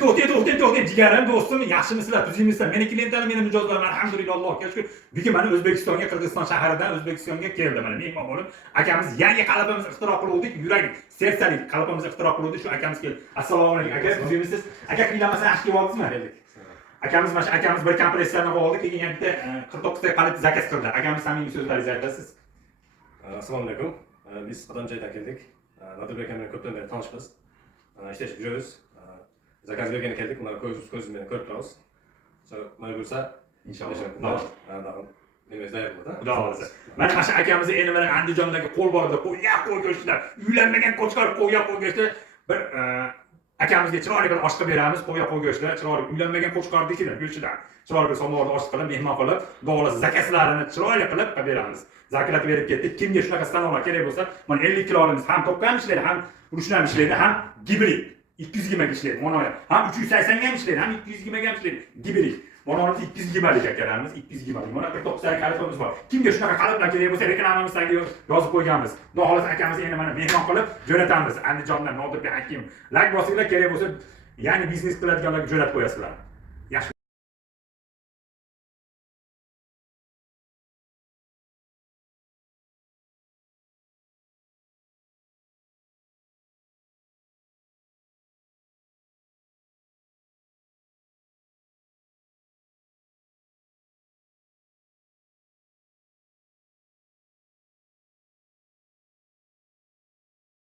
To'xtang, jigarim, do'stim, yaxshimisizlar, tuzingmisizlar? Meni klientlarim, meni mijozlarim, alhamdulillah, Allohga shukr. Bugun mana O'zbekistonga, Qirg'iziston shahridan O'zbekistonga keldi. Mana mehmon bo'lib, akamiz yangi qalbimizni ixtiro qildik, yurak, sersalik qalbimizni ixtiro qildik, shu akamiz keldi. Assalomu alaykum, aka, tuzingmisiz? Aka, qiylamasdan yaxshi kelyapsizmi? Akamiz mana shu akamiz bir kompressiyani oldi, keyin yana bitta 49 ta qalit zakaz qildi. Akamiz samimiy so'zlaringizni aytasiz. Assalomu alaykum. Biz Qadamjoydan keldik. Nodirbek aka bilan ko'pdan beri tanishmiz. Ishlashib yuramiz. Zakaz bergani keldik. Mana ko'z bilan ko'rib turamiz. Mana bo'lsa Inshaalloh. Nima izlayapti? Xudo xolisa. Mana shu akamizni endi mana Andijondagi qo'l borida, qo'y go'shtlar, uylanmagan qo'chqor qo'y go'shti bir akamizga chiroyli bir oshqib beramiz, qo'y go'shtlar, chiroyli uylanmagan qo'chqornikidan, go'shtidan. Chiroyli bir somonda oshqib qilib, mehmon qilib, Xudo zakazlarini chiroyli qilib beramiz. Zaklatib berib ketdik. Kimga shunaqa stanovlar kerak bo'lsa, mana 50 kilolimiz ham to'pqam ishlaydi, ham urushlar ishlaydi, ham gibrid 220 ga ishlaydi. Mana ham 380 ga ham ishlaydi, ham 220 ga ham ishlaydi. Gibrid. Mana 220 lik akalarimiz, 220. Mana 49 ta qalbimiz bor. Kimga shunaqa qalblar kerak bo'lsa, reklamamizga yozib qo'yganmiz. Xudo xolisa akamizni endi mana mehmon qilib jo'natamiz. Andijondan Nodirbek Akimov. Like bosinglar, kerak bo'lsa, yangi biznes qiladiganlarga jo'natib qo'yasizlar.